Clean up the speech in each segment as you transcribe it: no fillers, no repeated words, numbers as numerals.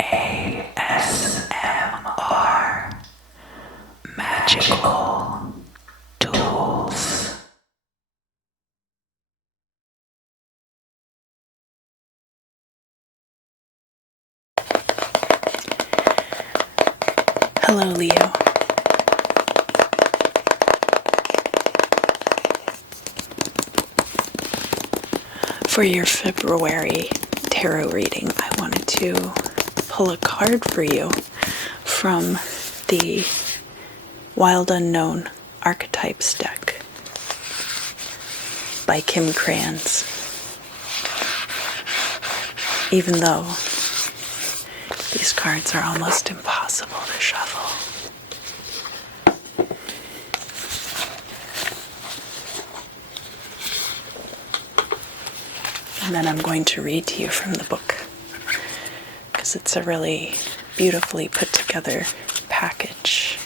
ASMR Magical Tools. Hello, Leo. For your February tarot reading, I wanted to pull a card for you from the Wild Unknown Archetypes deck by Kim Krans. Even though these cards are almost impossible to shuffle. And then I'm going to read to you from the book, because it's a really beautifully put together package.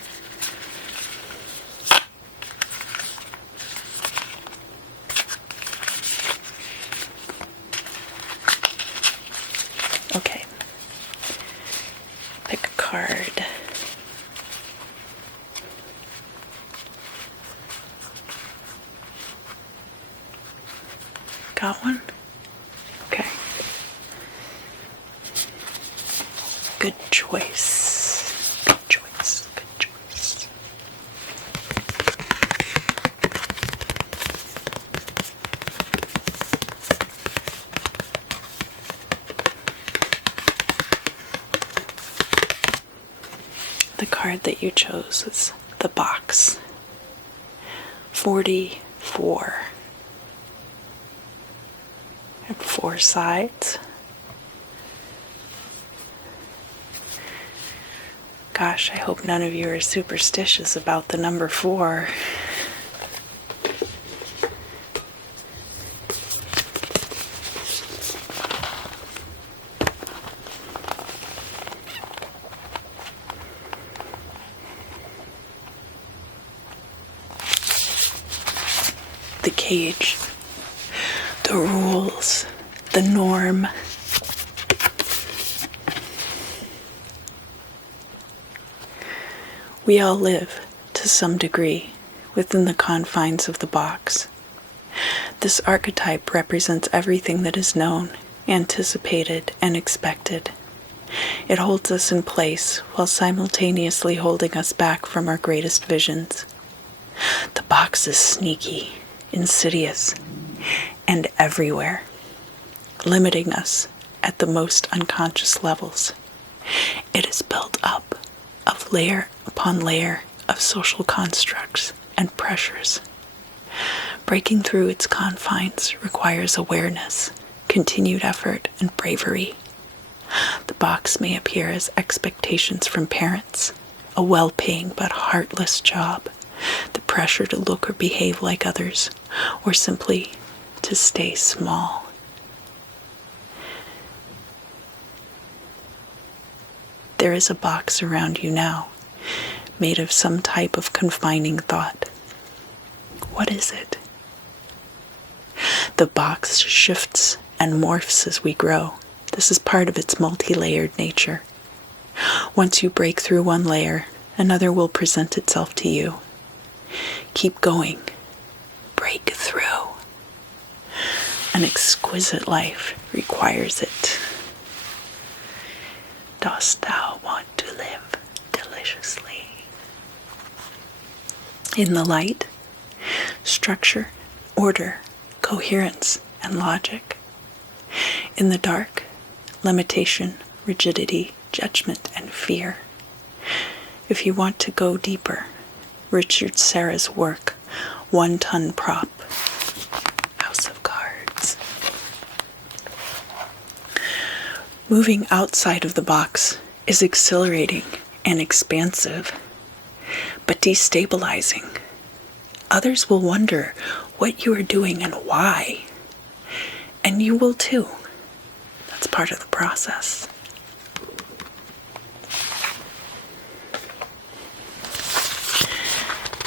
Okay. Pick a card. Got one? Okay. Good choice. Good choice. Good choice. The card that you chose is the box. 44. And 4 sides. Gosh, I hope none of you are superstitious about the number 4. The cage, the rules, the norm. We all live, to some degree, within the confines of the box. This archetype represents everything that is known, anticipated, and expected. It holds us in place while simultaneously holding us back from our greatest visions. The box is sneaky, insidious, and everywhere, limiting us at the most unconscious levels. It is built up of layer upon layer of social constructs and pressures. Breaking through its confines requires awareness, continued effort, and bravery. The box may appear as expectations from parents, a well-paying but heartless job, the pressure to look or behave like others, or simply to stay small. There is a box around you now, made of some type of confining thought. What is it? The box shifts and morphs as we grow. This is part of its multi-layered nature. Once you break through one layer, another will present itself to you. Keep going. Break through. An exquisite life requires it. Dost thou want to live deliciously? In the light, structure, order, coherence, and logic. In the dark, limitation, rigidity, judgment, and fear. If you want to go deeper, Richard Serra's work, 1 Ton Prop, House of Cards. Moving outside of the box is exhilarating and expansive, but destabilizing. Others will wonder what you are doing and why. And you will too. That's part of the process.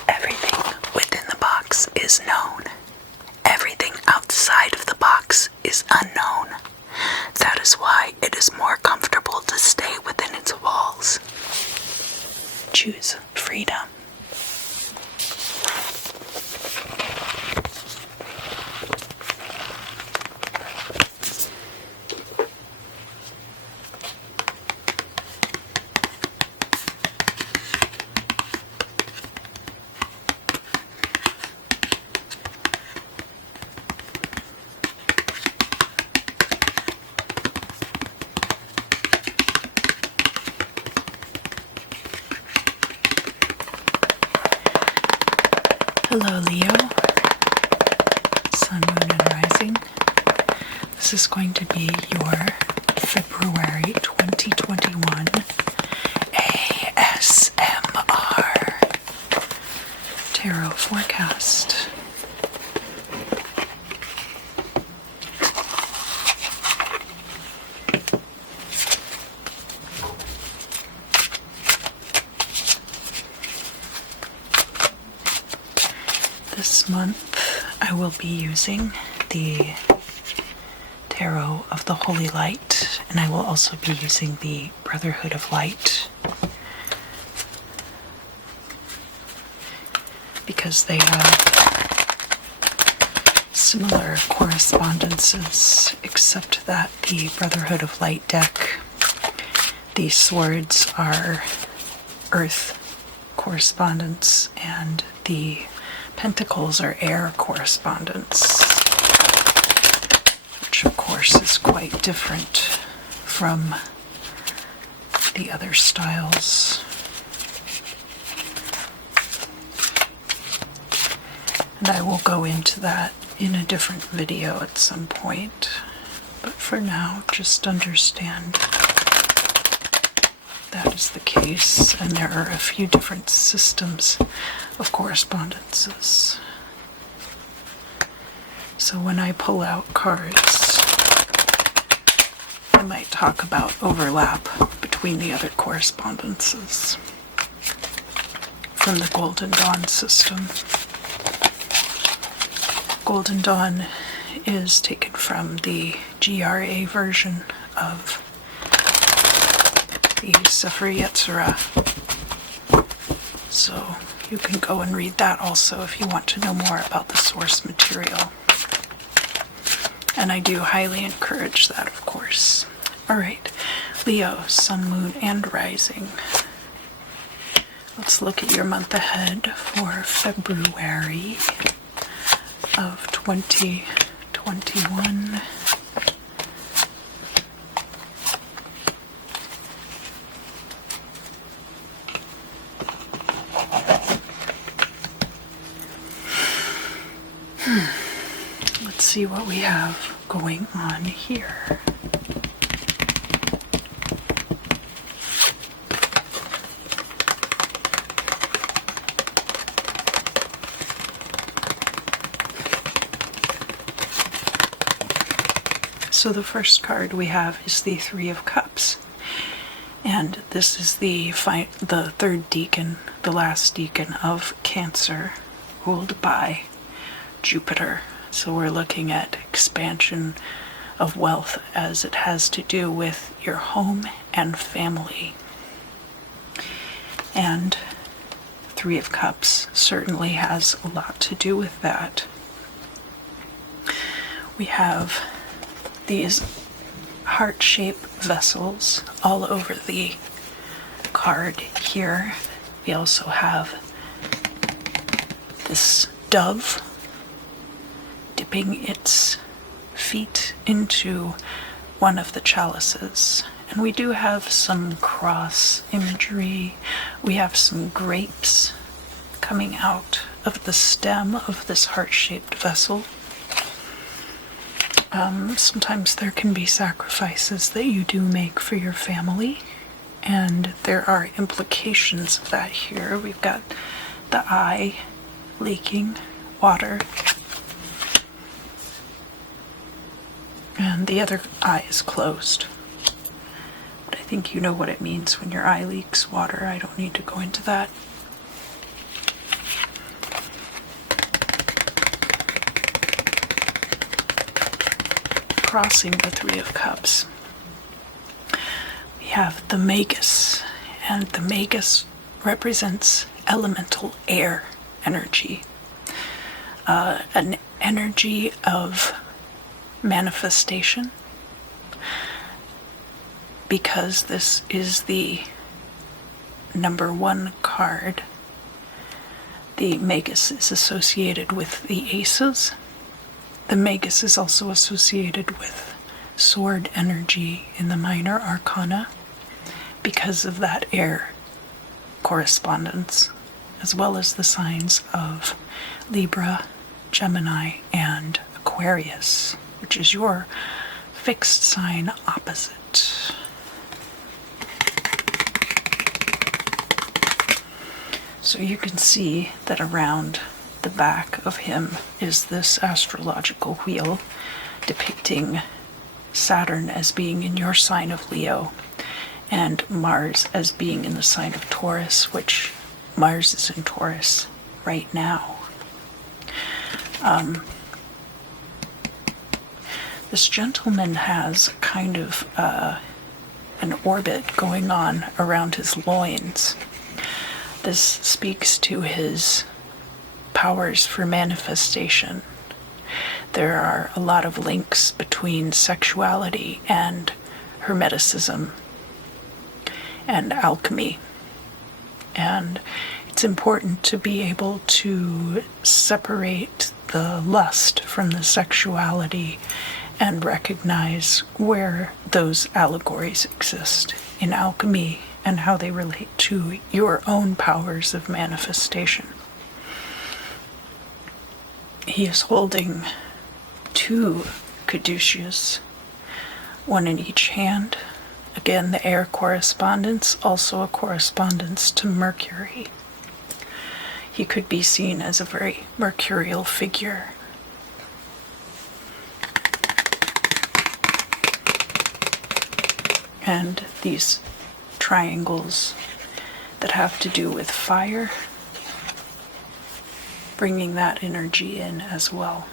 Everything within the box is known. Everything outside of the box is unknown. That is why it is more comfortable to stay within its walls. Choose freedom. Hello, Leo, Sun, Moon, and Rising. This is going to be your February 2021 ASMR Tarot forecast. This month I will be using the Tarot of the Holy Light, and I will also be using the Brotherhood of Light because they have similar correspondences, except that the Brotherhood of Light deck, the swords are earth correspondence and the pentacles are air correspondence, which of course is quite different from the other styles. And I will go into that in a different video at some point, but for now just understand that is the case, and there are a few different systems of correspondences. So when I pull out cards, I might talk about overlap between the other correspondences from the Golden Dawn system. Golden Dawn is taken from the GRA version of the Sefer Yetzirah. So you can go and read that also if you want to know more about the source material. And I do highly encourage that, of course. Alright, Leo, Sun, Moon, and Rising. Let's look at your month ahead for February of 2021. Let's see what we have going on here. So the first card we have is the Three of Cups. And this is the third deacon, the last deacon of Cancer, ruled by Jupiter. So we're looking at expansion of wealth as it has to do with your home and family. And Three of Cups certainly has a lot to do with that. We have these heart-shaped vessels all over the card here. We also have this dove dipping its feet into one of the chalices. And we do have some cross imagery. We have some grapes coming out of the stem of this heart-shaped vessel. Sometimes there can be sacrifices that you do make for your family, and there are implications of that here. We've got the eye leaking water, and the other eye is closed. But I think you know what it means when your eye leaks water. I don't need to go into that. crossing the Three of Cups, we have the Magus, and the Magus represents elemental air energy, an energy of manifestation, because this is the number 1 card. The Magus is associated with the Aces. The Magus is also associated with sword energy in the minor arcana because of that air correspondence, as well as the signs of Libra, Gemini, and Aquarius, which is your fixed sign opposite. So you can see that around the back of him is this astrological wheel depicting Saturn as being in your sign of Leo and Mars as being in the sign of Taurus, which Mars is in Taurus right now. This gentleman has kind of an orbit going on around his loins. This speaks to his powers for manifestation. There are a lot of links between sexuality and Hermeticism and alchemy. And it's important to be able to separate the lust from the sexuality and recognize where those allegories exist in alchemy and how they relate to your own powers of manifestation. He is holding 2 caduceus, 1 in each hand. Again, the air correspondence, also a correspondence to Mercury. He could be seen as a very mercurial figure. And these triangles that have to do with fire, bringing that energy in as well.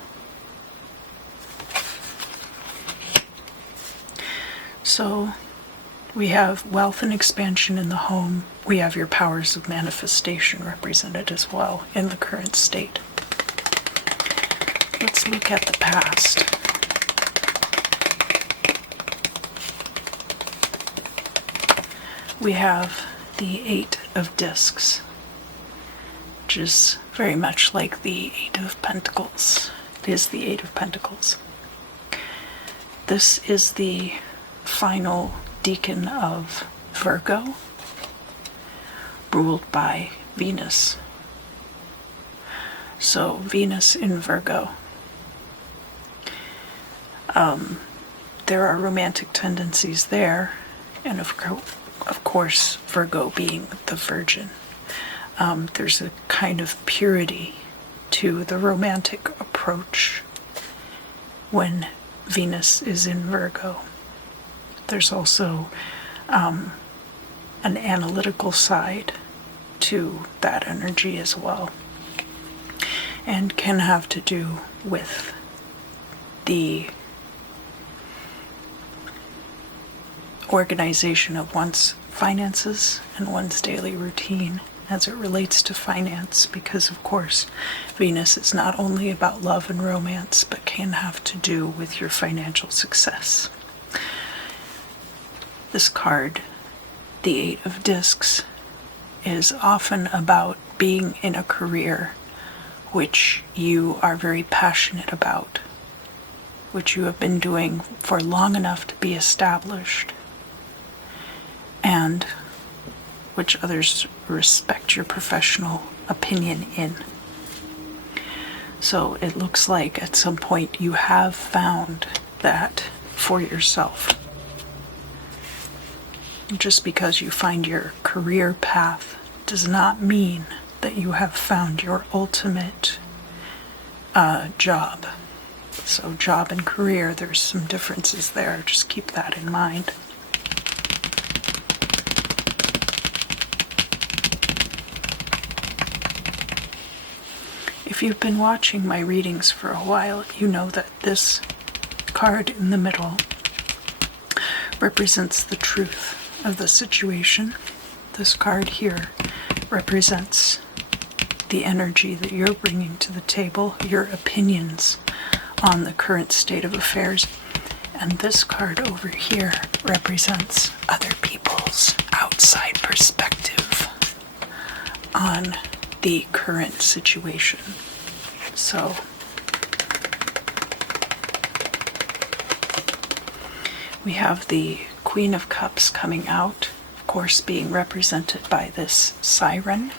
So we have wealth and expansion in the home. We have your powers of manifestation represented as well in the current state. Let's look at the past. We have the 8 of Discs, which is very much like the 8 of Pentacles. It is the 8 of Pentacles. This is the final decan of Virgo, ruled by Venus. So Venus in Virgo. There are romantic tendencies there, and of course, Virgo being the Virgin. There's a kind of purity to the romantic approach when Venus is in Virgo. There's also an analytical side to that energy as well, and can have to do with the organization of one's finances and one's daily routine as it relates to finance, because of course Venus is not only about love and romance, but can have to do with your financial success. This card, the 8 of Discs, is often about being in a career which you are very passionate about, which you have been doing for long enough to be established, and which others respect your professional opinion in. So it looks like at some point you have found that for yourself. Just because you find your career path does not mean that you have found your ultimate job. So job and career, there's some differences there. Just keep that in mind. If you've been watching my readings for a while, you know that this card in the middle represents the truth of the situation. This card here represents the energy that you're bringing to the table, your opinions on the current state of affairs. And this card over here represents other people's outside perspective on the current situation. So we have the Queen of Cups coming out, of course being represented by this siren,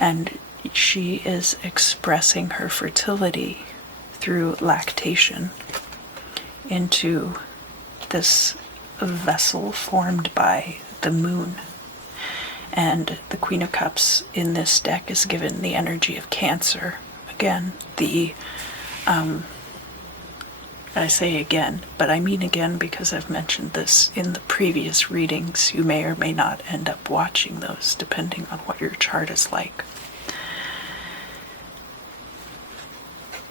and she is expressing her fertility through lactation into this vessel formed by the moon. And the Queen of Cups in this deck is given the energy of Cancer. Again, I say again, but I mean again because I've mentioned this in the previous readings. You may or may not end up watching those depending on what your chart is like.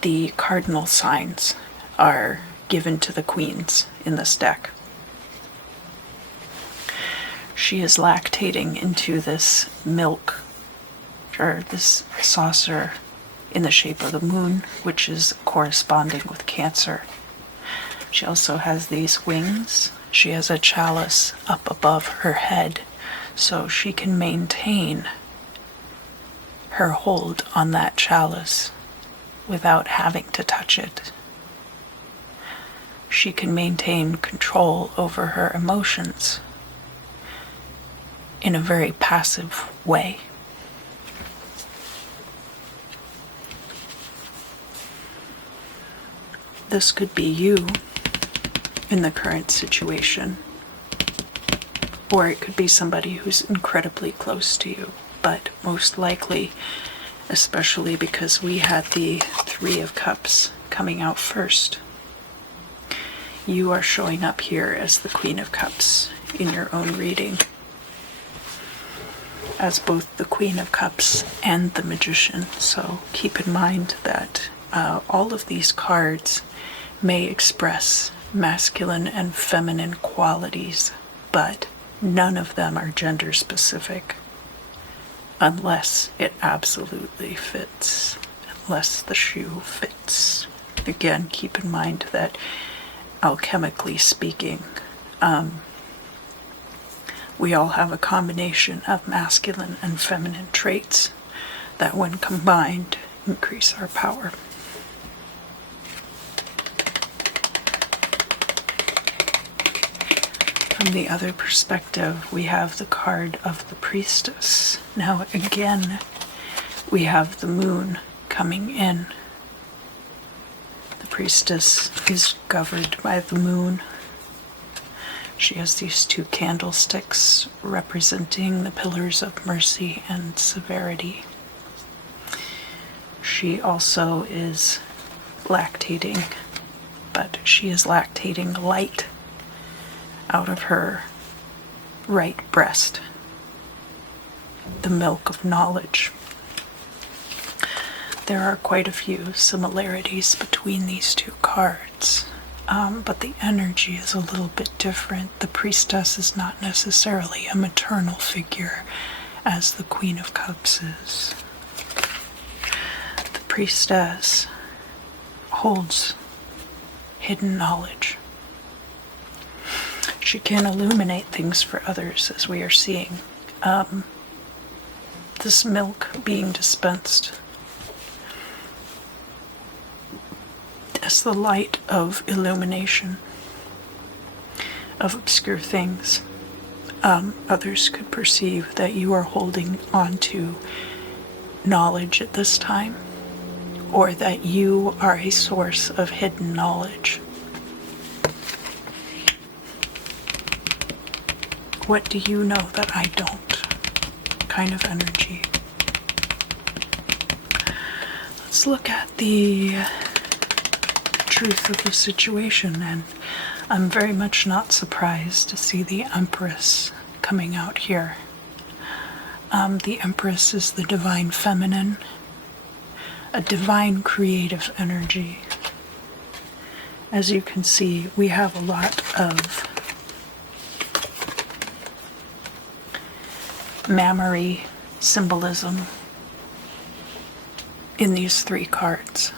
The cardinal signs are given to the queens in this deck. She is lactating into this milk, or this saucer in the shape of the moon, which is corresponding with Cancer. She also has these wings. She has a chalice up above her head, so she can maintain her hold on that chalice without having to touch it. She can maintain control over her emotions in a very passive way. This could be you in the current situation, or it could be somebody who's incredibly close to you, but most likely, especially because we had the Three of Cups coming out first, you are showing up here as the Queen of Cups in your own reading, as both the Queen of Cups and the Magician. So keep in mind that all of these cards may express masculine and feminine qualities, but none of them are gender specific unless it absolutely fits, unless the shoe fits. Again, keep in mind that alchemically speaking, we all have a combination of masculine and feminine traits that when combined increase our power. From the other perspective, we have the card of the Priestess. Now again, we have the moon coming in. The Priestess is governed by the moon. She has these two candlesticks representing the pillars of mercy and severity. She also is lactating, but she is lactating light out of her right breast, the milk of knowledge. There are quite a few similarities between these two cards, but the energy is a little bit different. The Priestess is not necessarily a maternal figure as the Queen of Cups is. The Priestess holds hidden knowledge. She can illuminate things for others, as we are seeing. This milk being dispensed as the light of illumination of obscure things. Others could perceive that you are holding on to knowledge at this time, or that you are a source of hidden knowledge. What do you know that I don't? Kind of energy. Let's look at the truth of the situation, and I'm very much not surprised to see the Empress coming out here. The Empress is the divine feminine, a divine creative energy, As you can see, we have a lot of mammary symbolism in these 3 cards.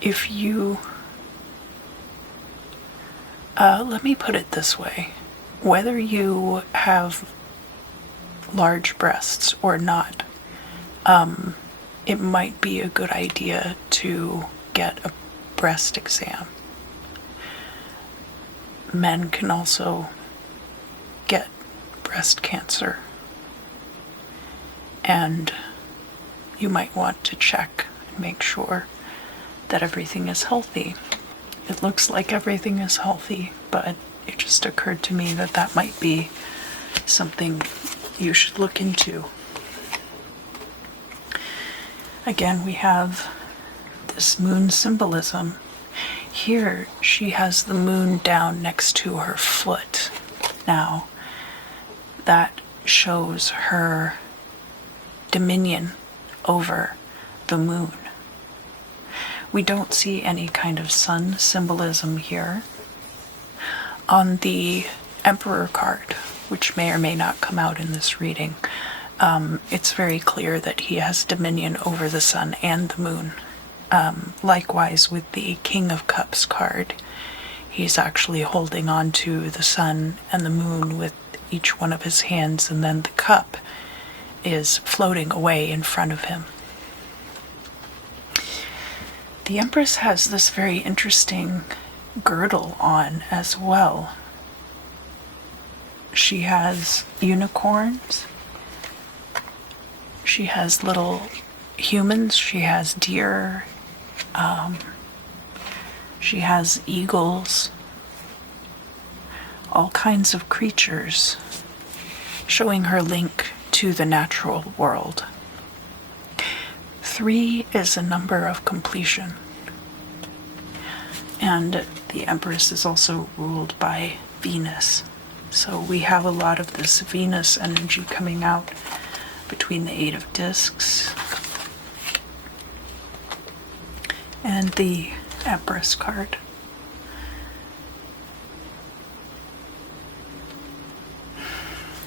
If you, let me put it this way, whether you have large breasts or not, it might be a good idea to get a breast exam. Men can also get breast cancer, and you might want to check and make sure that everything is healthy. It looks like everything is healthy, but it just occurred to me that that might be something you should look into. Again, we have this moon symbolism. Here, she has the moon down next to her foot. Now, that shows her dominion over the moon. We don't see any kind of sun symbolism here. On the Emperor card, which may or may not come out in this reading, it's very clear that he has dominion over the sun and the moon. Likewise with the King of Cups card, he's actually holding on to the sun and the moon with each one of his hands, and then the cup is floating away in front of him. The Empress has this very interesting girdle on as well. She has unicorns, she has little humans, she has deer, she has eagles, all kinds of creatures, showing her link to the natural world. 3 is a number of completion, and the Empress is also ruled by Venus. So we have a lot of this Venus energy coming out between the 8 of Discs and the Empress card.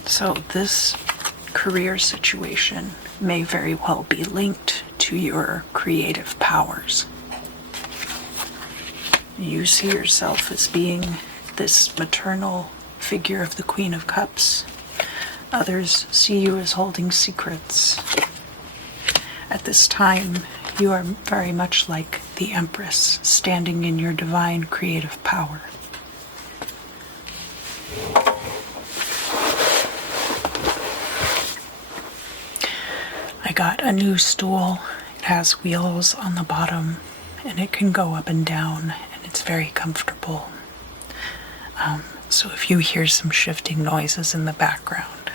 So this career situation may very well be linked to your creative powers. You see yourself as being this maternal figure of the Queen of Cups. Others see you as holding secrets. At this time, you are very much like the Empress, standing in your divine creative power. I got a new stool. It has wheels on the bottom, and it can go up and down, and it's very comfortable. So if you hear some shifting noises in the background,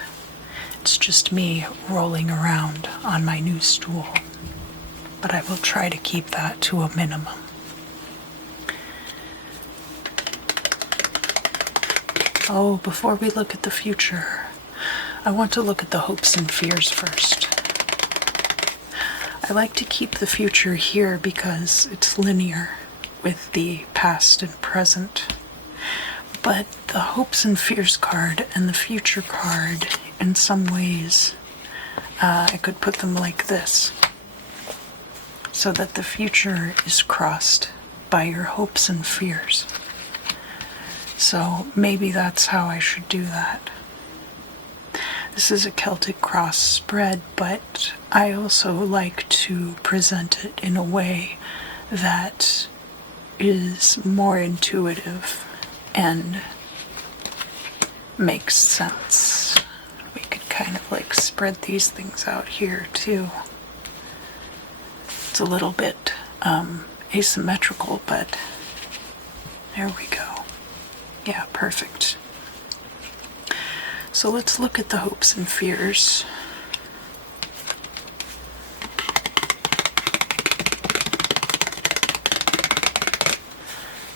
it's just me rolling around on my new stool. But I will try to keep that to a minimum. Oh, before we look at the future, I want to look at the hopes and fears first. I like to keep the future here because it's linear with the past and present. But the hopes and fears card and the future card, in some ways, I could put them like this, so that the future is crossed by your hopes and fears. So maybe that's how I should do that. This is a Celtic cross spread, but I also like to present it in a way that is more intuitive and makes sense. We could kind of like spread these things out here too. It's a little bit asymmetrical, but there we go. Yeah, perfect. So let's look at the hopes and fears.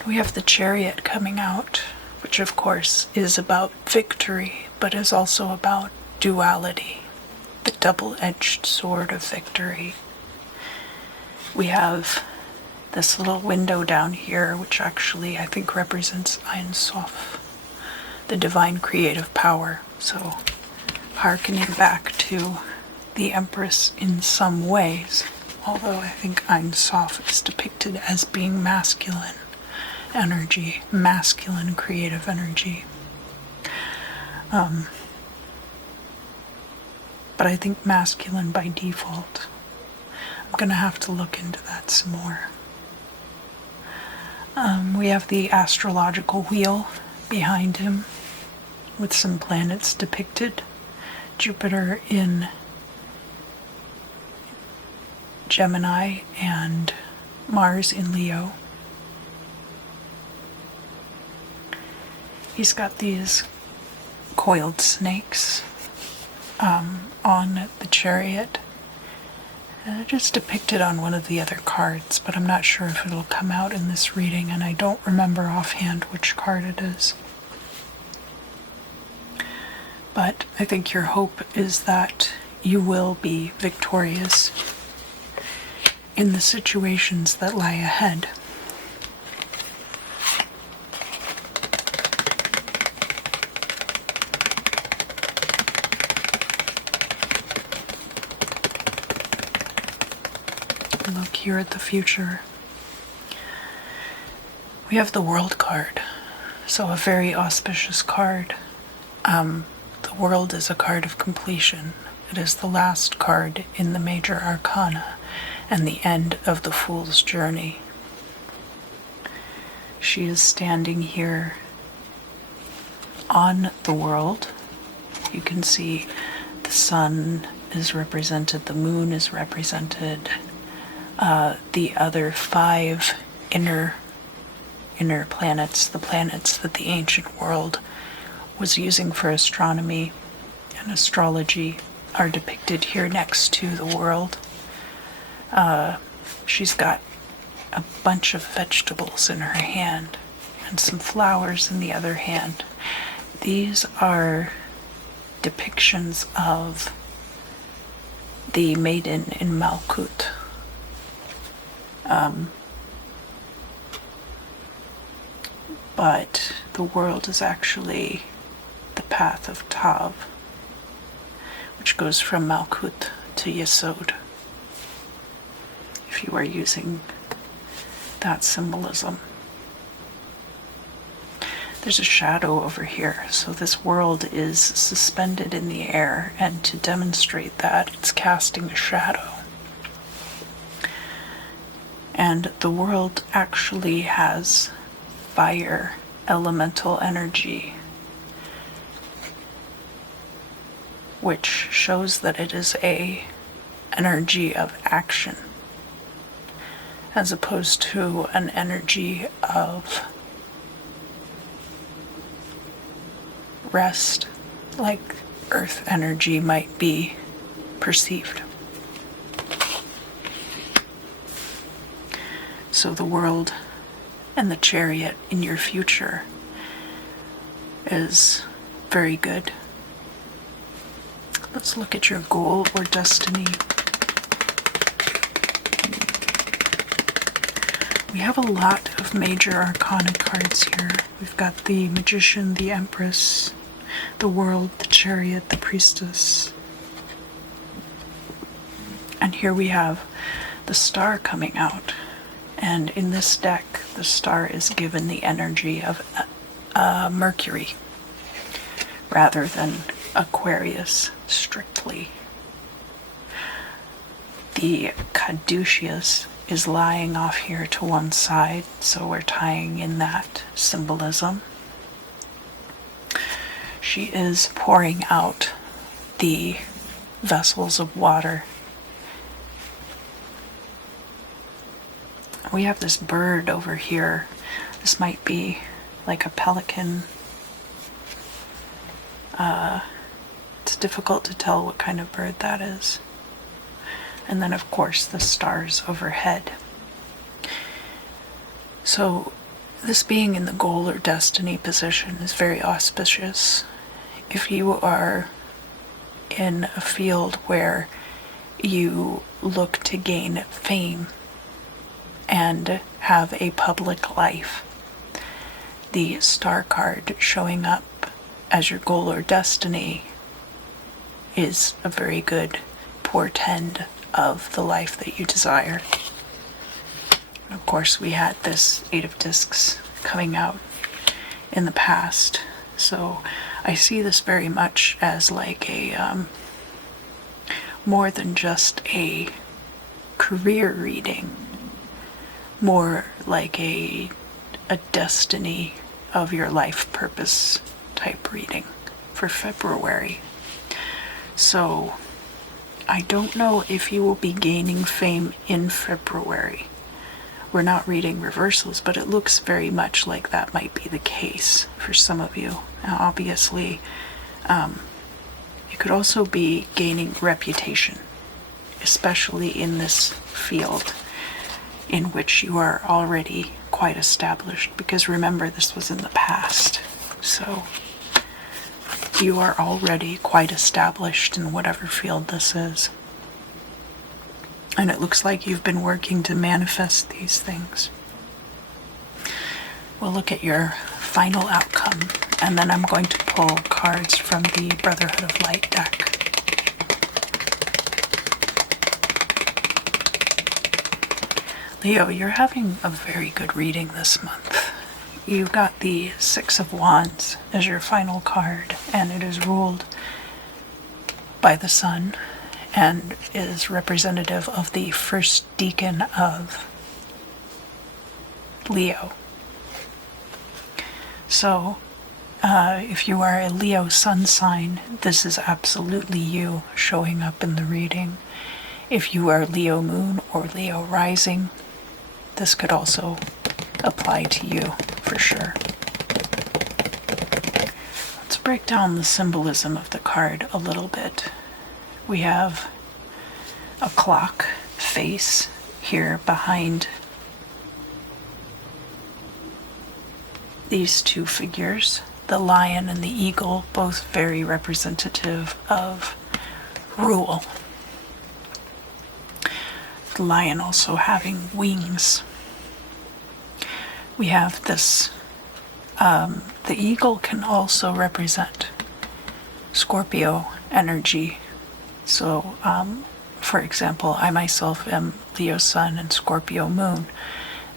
We have the Chariot coming out, which of course is about victory, but is also about duality, the double-edged sword of victory. We have this little window down here, which actually I think represents Ein Sof, the divine creative power. So hearkening back to the Empress in some ways, although I think Ein Sof is depicted as being masculine energy, masculine creative energy. But I think masculine by default. I'm going to have to look into that some more. We have the astrological wheel behind him with some planets depicted. Jupiter in Gemini and Mars in Leo. He's got these coiled snakes on the chariot. And they're just depicted on one of the other cards, but I'm not sure if it'll come out in this reading, and I don't remember offhand which card it is. But I think your hope is that you will be victorious in the situations that lie ahead. Look here at the future. We have the World card, so a very auspicious card. The World is a card of completion. It is the last card in the major arcana and the end of the Fool's journey. She is standing here on the World. You can see the sun is represented, the moon is represented. The other 5 inner planets, the planets that the ancient world was using for astronomy and astrology, are depicted here next to the World. She's got a bunch of vegetables in her hand and some flowers in the other hand. These are depictions of the maiden in Malkut. But the World is actually the path of Tav, which goes from Malkut to Yesod, if you are using that symbolism. There's a shadow over here, so this world is suspended in the air, and to demonstrate that, it's casting a shadow. And the world actually has fire elemental energy, which shows that it is a energy of action as opposed to an energy of rest, like earth energy might be perceived. So the World and the chariot in your future is very good. Let's look at your goal or destiny. We have a lot of major arcana cards here. We've got the Magician, the Empress, the World, the Chariot, the Priestess. And here we have the Star coming out. And in this deck, the Star is given the energy of Mercury rather than Aquarius strictly. The Caduceus is lying off here to one side, so we're tying in that symbolism. She is pouring out the vessels of water. We have this bird over here. This might be like a pelican. It's difficult to tell what kind of bird that is. And then, of course, the stars overhead. So, this being in the goal or destiny position is very auspicious. If you are in a field where you look to gain fame and have a public life. The star card showing up as your goal or destiny is a very good portend of the life that you desire. And of course, we had this Eight of Discs coming out in the past, so I see this very much as like a more than just a career reading, more like a destiny of your life purpose type reading for February. So I don't know if you will be gaining fame in February. We're not reading reversals, but it looks very much like that might be the case for some of you. Now, obviously, you could also be gaining reputation, especially in this field in which you are already quite established, because remember, this was in the past. So you are already quite established in whatever field this is. And it looks like you've been working to manifest these things. We'll look at your final outcome, and then I'm going to pull cards from the Brotherhood of Light deck. Leo, you're having a very good reading this month. You've got the Six of Wands as your final card, and it is ruled by the sun and is representative of the first decan of Leo. So, if you are a Leo sun sign, this is absolutely you showing up in the reading. If you are Leo moon or Leo rising, this could also apply to you for sure. Let's break down the symbolism of the card a little bit. We have a clock face here behind these two figures, the lion and the eagle, both very representative of rule. The lion also having wings. We have this, the eagle can also represent Scorpio energy. So, for example, I myself am Leo sun and Scorpio moon.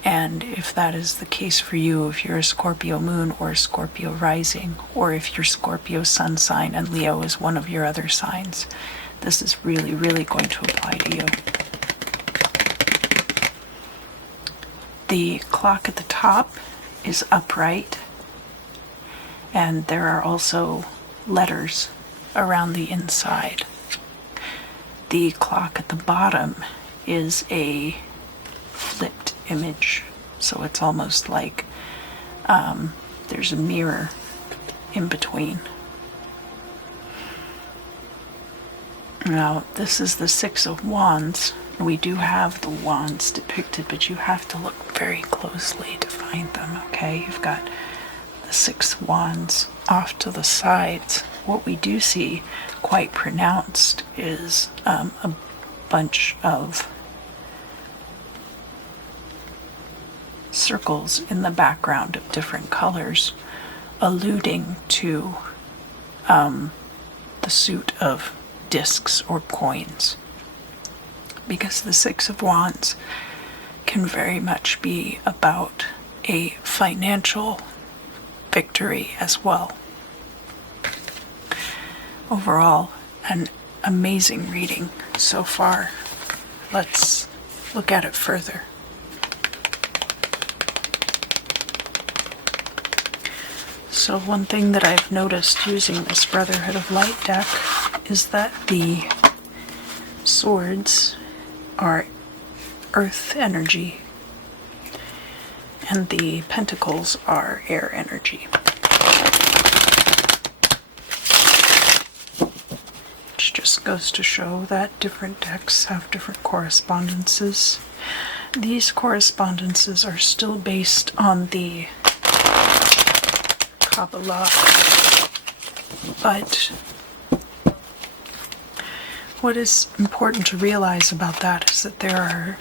And if that is the case for you, if you're a Scorpio moon or a Scorpio rising, or if you're Scorpio sun sign and Leo is one of your other signs, this is really, really going to apply to you. The clock at the top is upright, and there are also letters around the inside. The clock at the bottom is a flipped image, so it's almost like there's a mirror in between. Now, this is the Six of Wands. We do have the wands depicted, but you have to look very closely to find them, okay? You've got the Six Wands off to the sides. What we do see quite pronounced is a bunch of circles in the background of different colors, alluding to the suit of discs or coins. Because the Six of Wands can very much be about a financial victory as well. Overall, an amazing reading so far. Let's look at it further. So one thing that I've noticed using this Brotherhood of Light deck is that the swords are earth energy and the pentacles are air energy. Which just goes to show that different decks have different correspondences. These correspondences are still based on the Kabbalah, but what is important to realize about that is that there are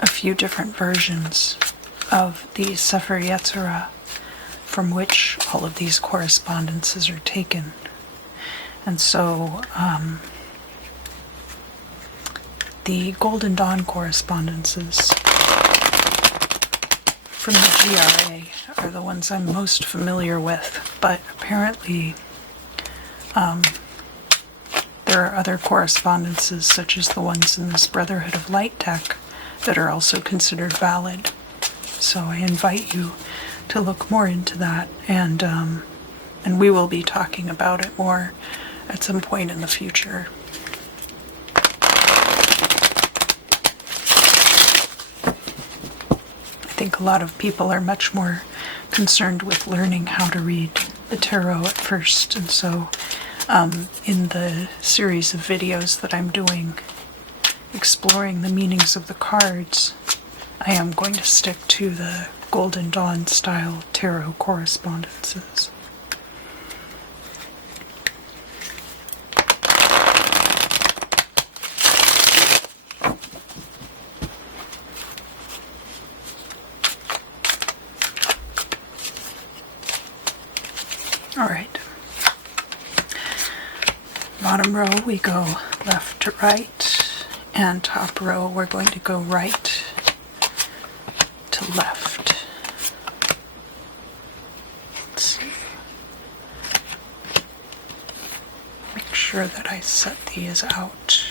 a few different versions of the Sefer Yetzirah from which all of these correspondences are taken. And so the Golden Dawn correspondences from the GRA are the ones I'm most familiar with, but apparently there are other correspondences, such as the ones in this Brotherhood of Light deck, that are also considered valid. So I invite you to look more into that, and we will be talking about it more at some point in the future. I think a lot of people are much more concerned with learning how to read the tarot at first, and so in the series of videos that I'm doing exploring the meanings of the cards, I am going to stick to the Golden Dawn style tarot correspondences. All right. Bottom row we go left to right, and top row we're going to go right to left. Let's see. Make sure that I set these out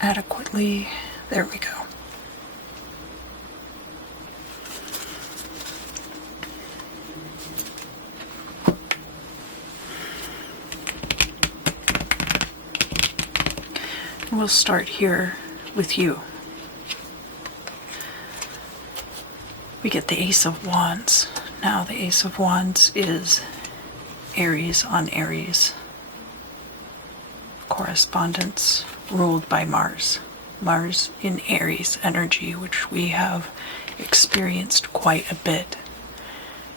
adequately. There we go. We'll start here with you. We get the Ace of Wands. Now the Ace of Wands is Aries on Aries correspondence ruled by Mars. Mars in Aries energy, which we have experienced quite a bit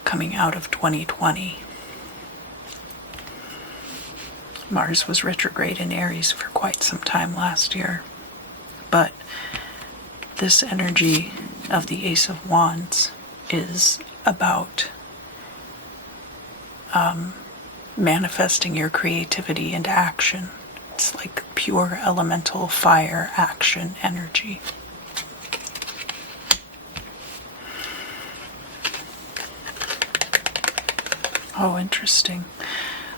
coming out of 2020. Mars was retrograde in Aries for quite some time last year, but this energy of the Ace of Wands is about manifesting your creativity into action. It's like pure elemental fire action energy. Oh, interesting.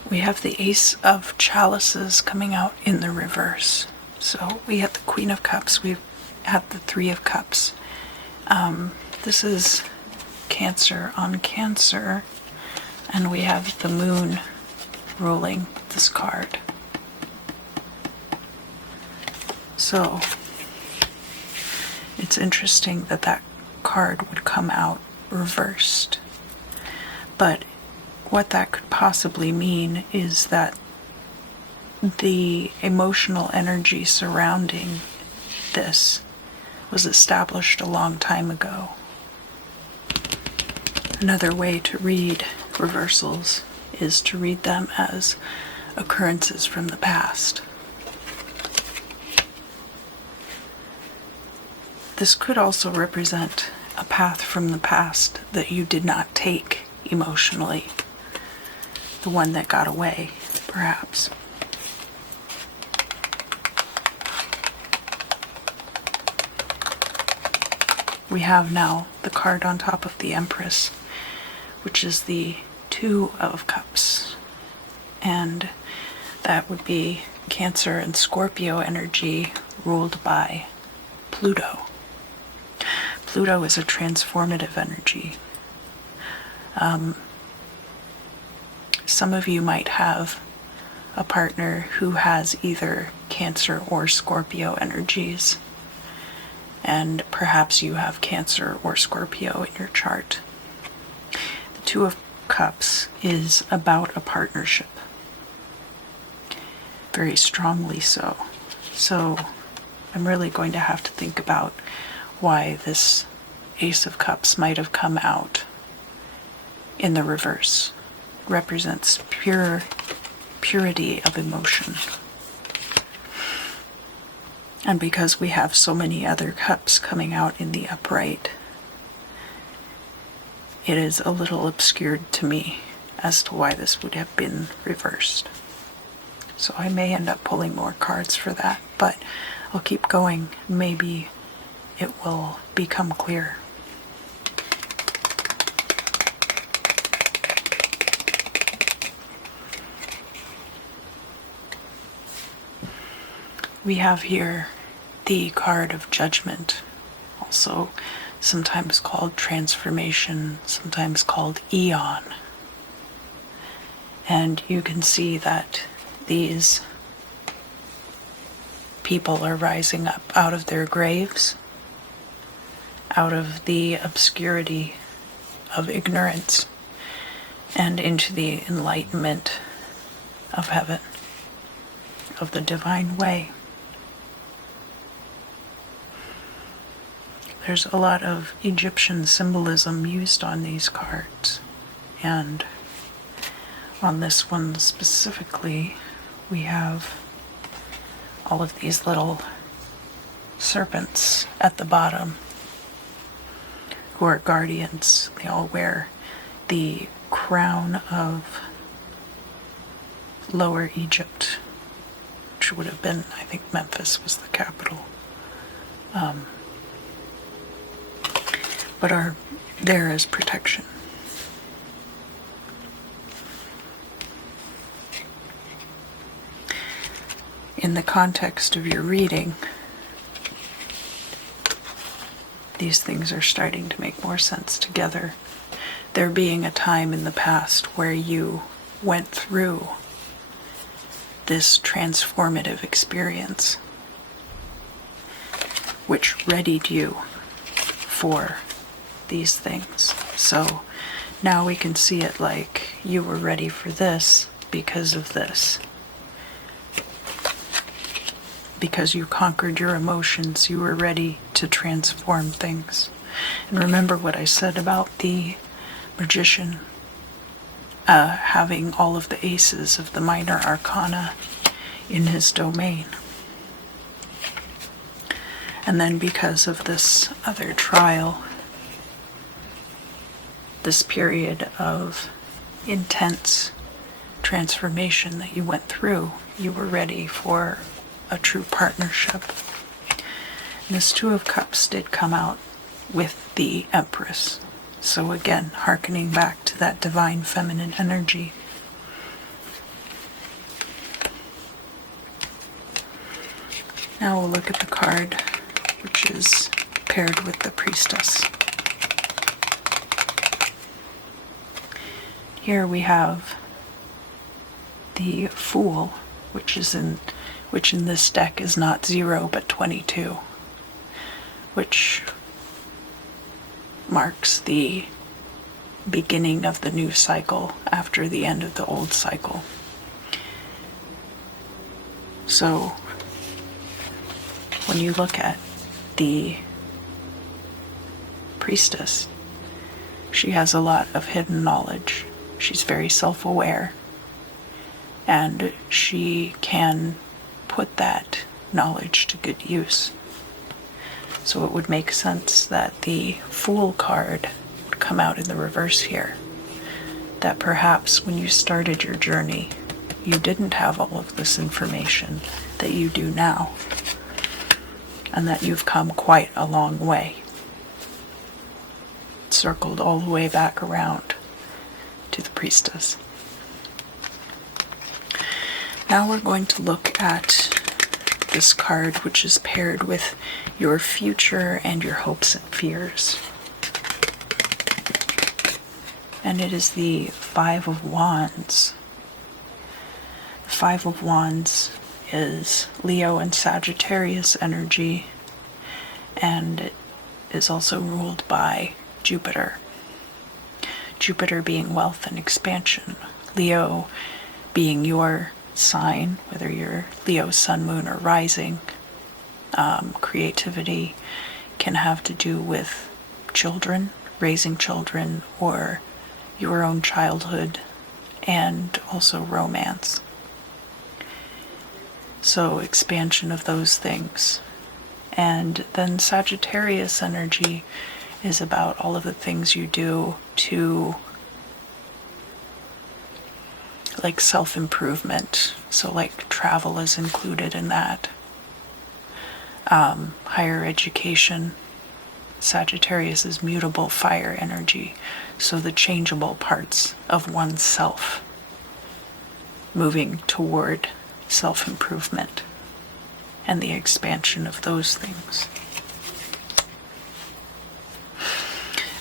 We have the Ace of Chalices coming out in the reverse. So we have the Queen of Cups, we have the Three of Cups. This is Cancer on Cancer, and we have the Moon ruling this card. So it's interesting that that card would come out reversed. But what that could possibly mean is that the emotional energy surrounding this was established a long time ago. Another way to read reversals is to read them as occurrences from the past. This could also represent a path from the past that you did not take emotionally. The one that got away, perhaps. We have now the card on top of the Empress, which is the Two of Cups. And that would be Cancer and Scorpio energy ruled by Pluto. Pluto is a transformative energy. Some of you might have a partner who has either Cancer or Scorpio energies, and perhaps you have Cancer or Scorpio in your chart. The Two of Cups is about a partnership, very strongly so. So I'm really going to have to think about why this Ace of Cups might have come out in the reverse. Represents purity of emotion. And because we have so many other cups coming out in the upright, it is a little obscured to me as to why this would have been reversed. So I may end up pulling more cards for that, but I'll keep going. Maybe it will become clear. We have here the card of Judgment, also sometimes called Transformation, sometimes called Eon. And you can see that these people are rising up out of their graves, out of the obscurity of ignorance, and into the enlightenment of heaven, of the divine way. There's a lot of Egyptian symbolism used on these cards, and on this one specifically, we have all of these little serpents at the bottom who are guardians. They all wear the crown of Lower Egypt, which would have been, I think Memphis was the capital. But are there as protection. In the context of your reading, these things are starting to make more sense together. There being a time in the past where you went through this transformative experience, which readied you for these things. So now we can see it like you were ready for this because of this. Because you conquered your emotions, you were ready to transform things. And remember what I said about the magician having all of the aces of the minor arcana in his domain. And then because of this other trial, this period of intense transformation that you went through, you were ready for a true partnership. And this Two of Cups did come out with the Empress. So again, hearkening back to that divine feminine energy. Now we'll look at the card which is paired with the Priestess. Here we have the Fool, which in this deck is not 0 but 22, which marks the beginning of the new cycle after the end of the old cycle. So when you look at the Priestess, she has a lot of hidden knowledge. She's very self-aware, and she can put that knowledge to good use. So it would make sense that the Fool card would come out in the reverse here. That perhaps when you started your journey, you didn't have all of this information that you do now, and that you've come quite a long way. Circled all the way back around to the Priestess. Now we're going to look at this card, which is paired with your future and your hopes and fears. And it is the Five of Wands. The Five of Wands is Leo and Sagittarius energy, and it is also ruled by Jupiter. Jupiter being wealth and expansion. Leo being your sign, whether you're Leo, sun, moon, or rising. Creativity can have to do with children, raising children, or your own childhood, and also romance. So expansion of those things And then Sagittarius energy is about all of the things you do to, like, self-improvement. So like travel is included in that. Higher education. Sagittarius is mutable fire energy, so the changeable parts of oneself, moving toward self-improvement and the expansion of those things.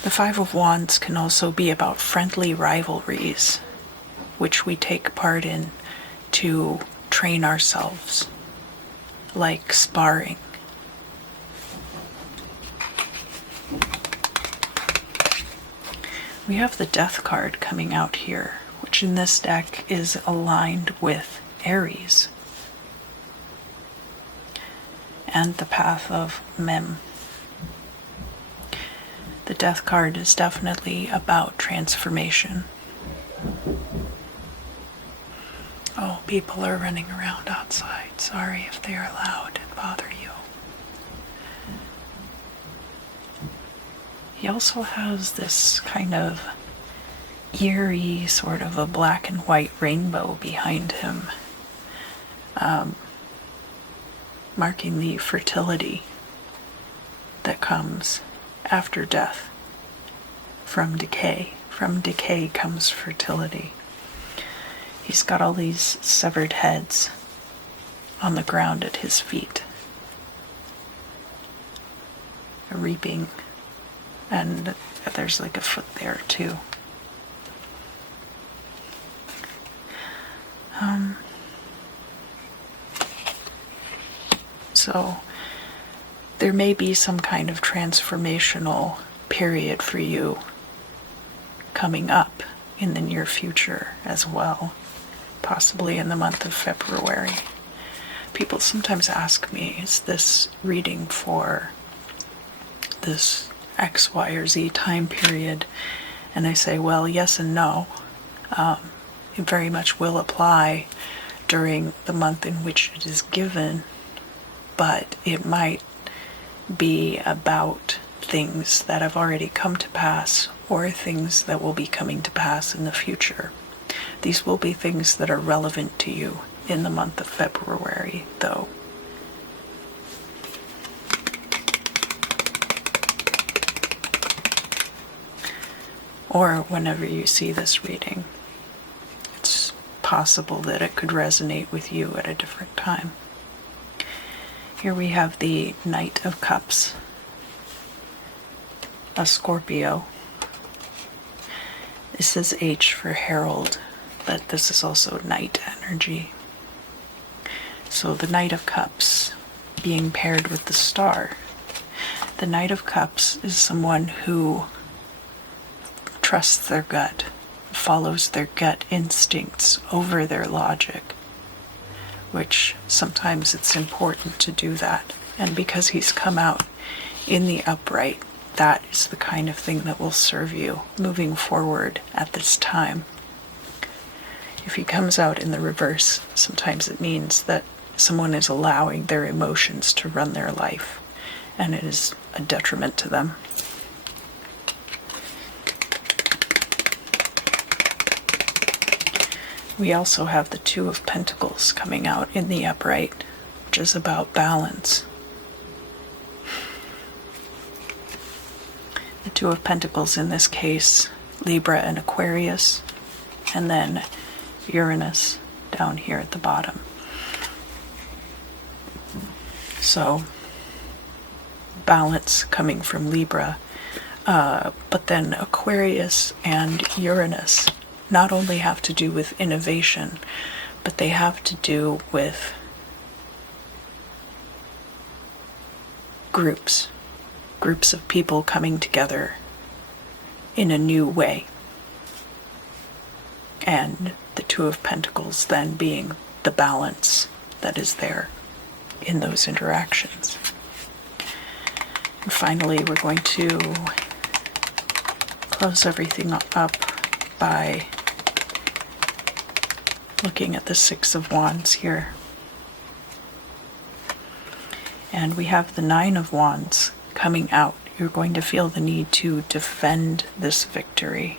The Five of Wands can also be about friendly rivalries, which we take part in to train ourselves, like sparring. We have the Death card coming out here, which in this deck is aligned with Aries and the path of Mem. The Death card is definitely about transformation. Oh, people are running around outside. Sorry if they are loud and bother you. He also has this kind of eerie sort of a black and white rainbow behind him, marking the fertility that comes after death from decay. From decay comes fertility. He's got all these severed heads on the ground at his feet, reaping. And there's like a foot there too. So there may be some kind of transformational period for you coming up in the near future as well, possibly in the month of February. People sometimes ask me, is this reading for this X, Y, or Z time period? And I say, well, yes and no. It very much will apply during the month in which it is given, but it might be about things that have already come to pass or things that will be coming to pass in the future. These will be things that are relevant to you in the month of February, though. Or whenever you see this reading, it's possible that it could resonate with you at a different time. Here we have the Knight of Cups, a Scorpio. This is H for Herald, but this is also Knight energy. So the Knight of Cups being paired with the Star. The Knight of Cups is someone who trusts their gut, follows their gut instincts over their logic, which sometimes it's important to do that. And because he's come out in the upright, that is the kind of thing that will serve you moving forward at this time. If he comes out in the reverse, sometimes it means that someone is allowing their emotions to run their life, and it is a detriment to them. We also have the Two of Pentacles coming out in the upright, which is about balance. The Two of Pentacles in this case, Libra and Aquarius, and then Uranus down here at the bottom. So, balance coming from Libra, but then Aquarius and Uranus not only have to do with innovation, but they have to do with groups of people coming together in a new way. And the Two of Pentacles then being the balance that is there in those interactions. And finally, we're going to close everything up by looking at the Six of Wands here. And we have the Nine of Wands coming out. You're going to feel the need to defend this victory.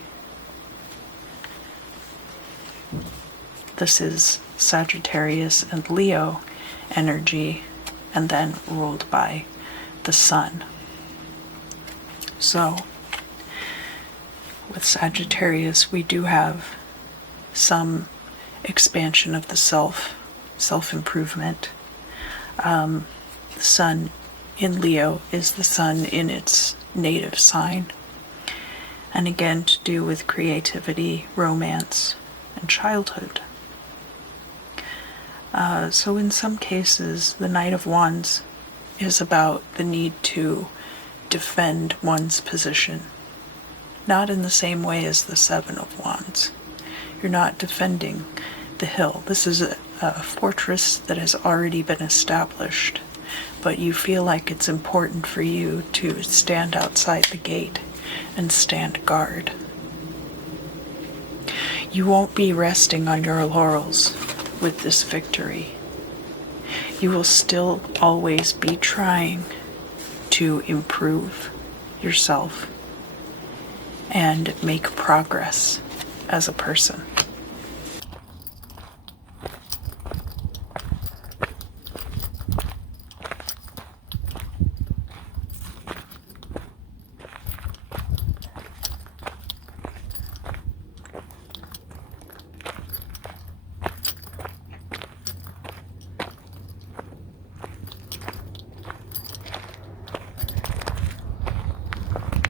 This is Sagittarius and Leo energy, and then ruled by the Sun. So, with Sagittarius, we do have some expansion of the self-improvement. The Sun in Leo is the Sun in its native sign. And again, to do with creativity, romance, and childhood. So in some cases, the Knight of Wands is about the need to defend one's position. Not in the same way as the Seven of Wands. You're not defending the hill. This is a fortress that has already been established, but you feel like it's important for you to stand outside the gate and stand guard. You won't be resting on your laurels with this victory. You will still always be trying to improve yourself and make progress as a person.